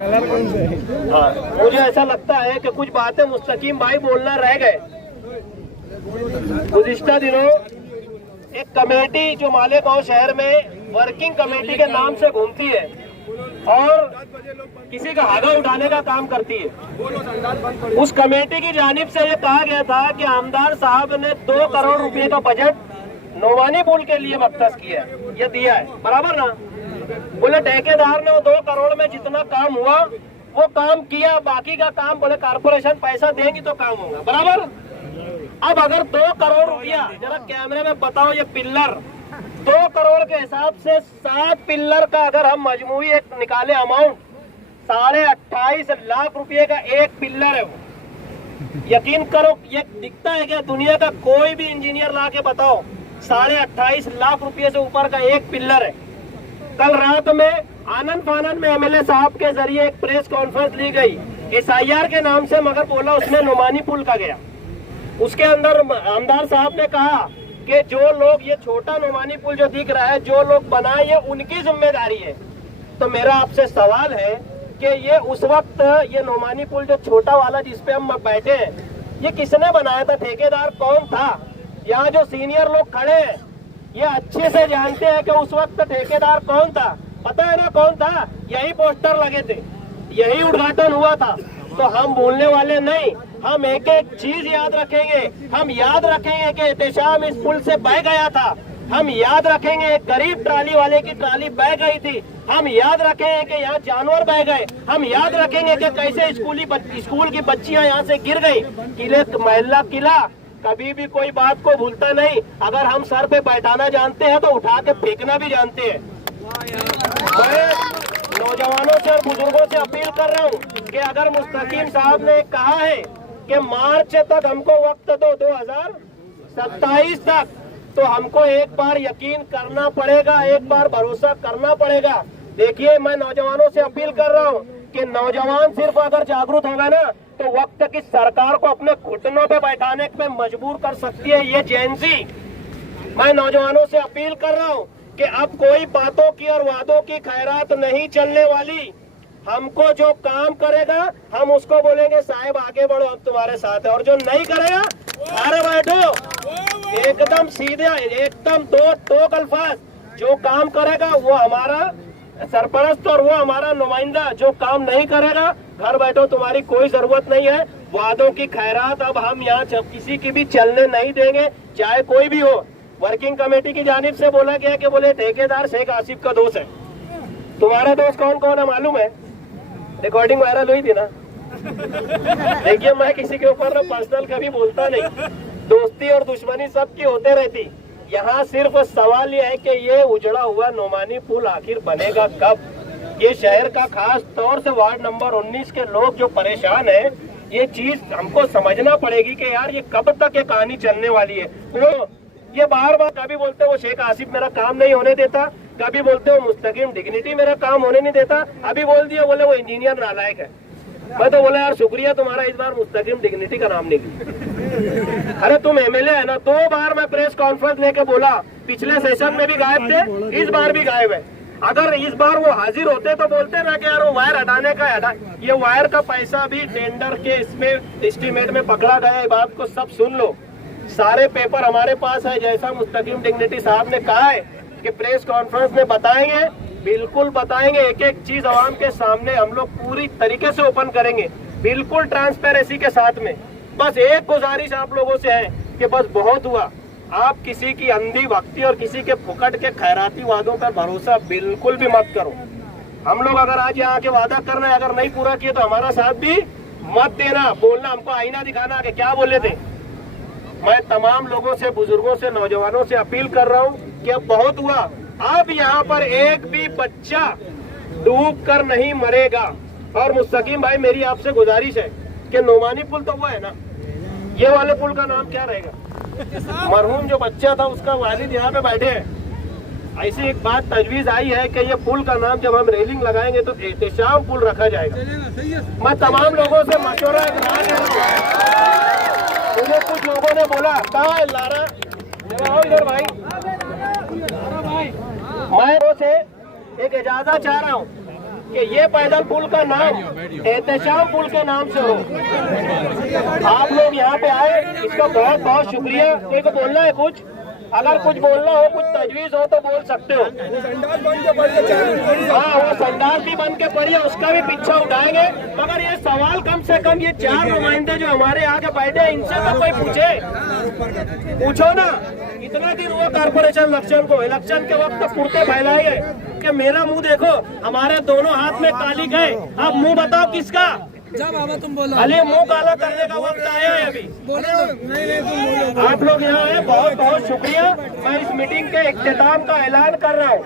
हाँ, मुझे ऐसा लगता है कि कुछ बातें मुस्तकीम भाई बोलना रह गए। गुज़िश्ता दिनों एक कमेटी जो मालेगांव शहर में वर्किंग कमेटी के नाम से घूमती है और किसी का हागा उठाने का काम करती है, उस कमेटी की जानिब से ये कहा गया था कि आमदार साहब ने 2 करोड़ रुपए का बजट नोमानी पुल के लिए मख्तस किया है, ये दिया है, बराबर ना। बोले ठेकेदार ने वो 2 करोड़ में जितना काम हुआ वो काम किया, बाकी का काम बोले कारपोरेशन पैसा देंगी तो काम होगा, बराबर। अब अगर 2 करोड़ रुपया, जरा कैमरे में बताओ, ये पिल्लर 2 करोड़ के हिसाब से 7 पिल्लर का अगर हम मजमूई एक निकाले अमाउंट, 28.5 लाख रुपए का एक पिल्लर है वो। यकीन करो, ये दिखता है क्या? दुनिया का कोई भी इंजीनियर ला के बताओ, 28.5 लाख रुपए से ऊपर का एक पिल्लर है। कल रात में आनंद फानंद में एमएलए साहब के जरिए एक प्रेस कॉन्फ्रेंस ली गई SIR के नाम से, मगर बोला उसमें नोमानी पुल का गया। उसके अंदर आमदार साहब ने कहा कि जो लोग ये छोटा नोमानी पुल जो दिख रहा है, जो लोग बनाए ये उनकी जिम्मेदारी है। तो मेरा आपसे सवाल है कि ये उस वक्त ये नोमानी पुल जो छोटा वाला जिसपे हम बैठे हैं, ये किसने बनाया था? ठेकेदार कौन था? यहाँ जो सीनियर लोग खड़े हैं ये अच्छे से जानते हैं कि उस वक्त ठेकेदार कौन था। पता है ना कौन था? यही पोस्टर लगे थे, यही उद्घाटन हुआ था। तो हम भूलने वाले नहीं, हम एक एक चीज याद रखेंगे। हम याद रखेंगे कि एहतशाम इस पुल से बह गया था, हम याद रखेंगे एक गरीब ट्राली वाले की ट्राली बह गई थी, हम याद रखेंगे कि यहाँ जानवर बह गए, हम याद रखेंगे कि कैसे स्कूल की बच्चियां यहाँ से गिर गई। किले महल्ला किला कभी भी कोई बात को भूलता नहीं। अगर हम सर पे बैठाना जानते हैं तो उठा के फेंकना भी जानते हैं। मैं नौजवानों से और बुजुर्गों से अपील कर रहा हूँ कि अगर मुस्तकीम साहब ने कहा है कि मार्च तक हमको वक्त दो, 2027 तक, तो हमको एक बार यकीन करना पड़ेगा, एक बार भरोसा करना पड़ेगा। देखिए, मैं नौजवानों से अपील कर रहा हूँ कि नौजवान सिर्फ अगर जागरूक होगा ना तो वक्त की सरकार को अपने घुटनों पे बैठाने पे मजबूर कर सकती है ये जेनजी। मैं नौजवानों से अपील कर रहा हूँ कि अब कोई बातों की और वादों की खैरात नहीं चलने वाली। हमको जो काम करेगा हम उसको बोलेंगे साहब आगे बढ़ो, हम तुम्हारे साथ है, और जो नहीं करेगा अरे बैठो। एकदम सीधे, एकदम दो अल्फाज, जो काम करेगा वो हमारा सरपरस्त और वो हमारा नुमाइंदा, जो काम नहीं करेगा घर बैठो, तुम्हारी कोई जरूरत नहीं है। वादों की खैरात अब हम यहाँ किसी की भी चलने नहीं देंगे, चाहे कोई भी हो। वर्किंग कमेटी की जानिब से बोला गया कि बोले ठेकेदार शेख आसिफ का दोस्त है। तुम्हारा दोस्त कौन कौन है मालूम है? रिकॉर्डिंग वायरल हुई थी ना। देखिए, मैं किसी के ऊपर पर्सनल कभी बोलता नहीं, दोस्ती और दुश्मनी सबकी होते रहती। यहाँ सिर्फ सवाल ये है कि ये उजड़ा हुआ नोमानी पुल आखिर बनेगा कब? ये शहर का खास तौर से वार्ड नंबर 19 के लोग जो परेशान हैं, ये चीज हमको समझना पड़ेगी कि यार ये कब तक ये कहानी चलने वाली है। वो ये बार बार कभी बोलते वो शेख आसिफ मेरा काम नहीं होने देता, कभी बोलते वो मुस्तकीम डिग्निटी मेरा काम होने नहीं देता, अभी बोल दिया बोले वो इंजीनियर नालायक है। मैं तो बोला यार शुक्रिया तुम्हारा, इस बार मुस्तकीम डिग्निटी का नाम नहीं लिया। अरे तुम एमएलए है ना। 2 बार मैं प्रेस कॉन्फ्रेंस लेके बोला, पिछले सेशन में भी गायब थे, इस बार भी गायब है। अगर इस बार वो हाजिर होते तो बोलते ना कि यार वो वायर हटाने का हटा। ये वायर का पैसा भी टेंडर के इसमें एस्टीमेट में पकड़ा गया है, बात को सब सुन लो। सारे पेपर हमारे पास है, जैसा मुस्तकीम डिग्निटी साहब ने कहा है कि प्रेस कॉन्फ्रेंस में बताएंगे, बिल्कुल बताएंगे। एक एक चीज आवाम के सामने हम लोग पूरी तरीके से ओपन करेंगे, बिल्कुल ट्रांसपेरेंसी के साथ में। बस एक गुजारिश आप लोगों से है कि बस बहुत हुआ, आप किसी की अंधी भक्ति और किसी के फुकट के खैराती वादों पर भरोसा बिल्कुल भी मत करो। हम लोग अगर आज यहाँ के वादा कर रहे हैं, अगर नहीं पूरा किए तो हमारा साथ भी मत देना, बोलना, हमको आईना दिखाना कि क्या बोले थे। मैं तमाम लोगों से, बुजुर्गों से, नौजवानों से अपील कर रहा हूँ कि अब बहुत हुआ। अब यहाँ पर एक भी बच्चा डूब कर नहीं मरेगा। और मुस्तकीम भाई, मेरी आपसे गुजारिश है कि नोमानी पुल तो वो है ना, ये वाले पुल का नाम क्या रहेगा? मरहूम जो बच्चा था उसका वालिद यहाँ पे बैठे हैं। ऐसी एक बात तजवीज आई है कि ये पुल का नाम जब हम रेलिंग लगाएंगे तो एहतशाम पुल रखा जाएगा। मैं तमाम लोगों से मशवरा मुझे कुछ लोगों ने बोला, कहाँ है लारा इधर भाई, मैं से एक इजाजत चाह रहा हूँ कि ये पैदल पुल का नाम एहतशाम पुल के नाम से हो। आप लोग यहाँ पे आए, इसका बहुत बहुत शुक्रिया। कोई को बोलना है कुछ? अगर कुछ बोलना हो, कुछ तजवीज हो तो बोल सकते हो। हाँ, वो संडास भी बन के पड़ी है, उसका भी पीछा उठाएंगे। मगर ये सवाल कम से कम ये 4 नुमाइंदे जो हमारे आगे बैठे हैं, इनसे तो कोई पूछो ना। इतना दिन हुआ कारपोरेशन इलेक्शन के वक्त तो कुर्ते फैलाए कि मेरा मुंह देखो, हमारे दोनों हाथ में कालिक है। अब मुंह बताओ किसका? जा बाबा तुम बोलो। अली मुंह काला करने का वक्त आया है अभी। नहीं, आप लोग यहाँ आए, बहुत बहुत शुक्रिया। मैं इस मीटिंग के इख्तिताम का ऐलान कर रहा हूँ।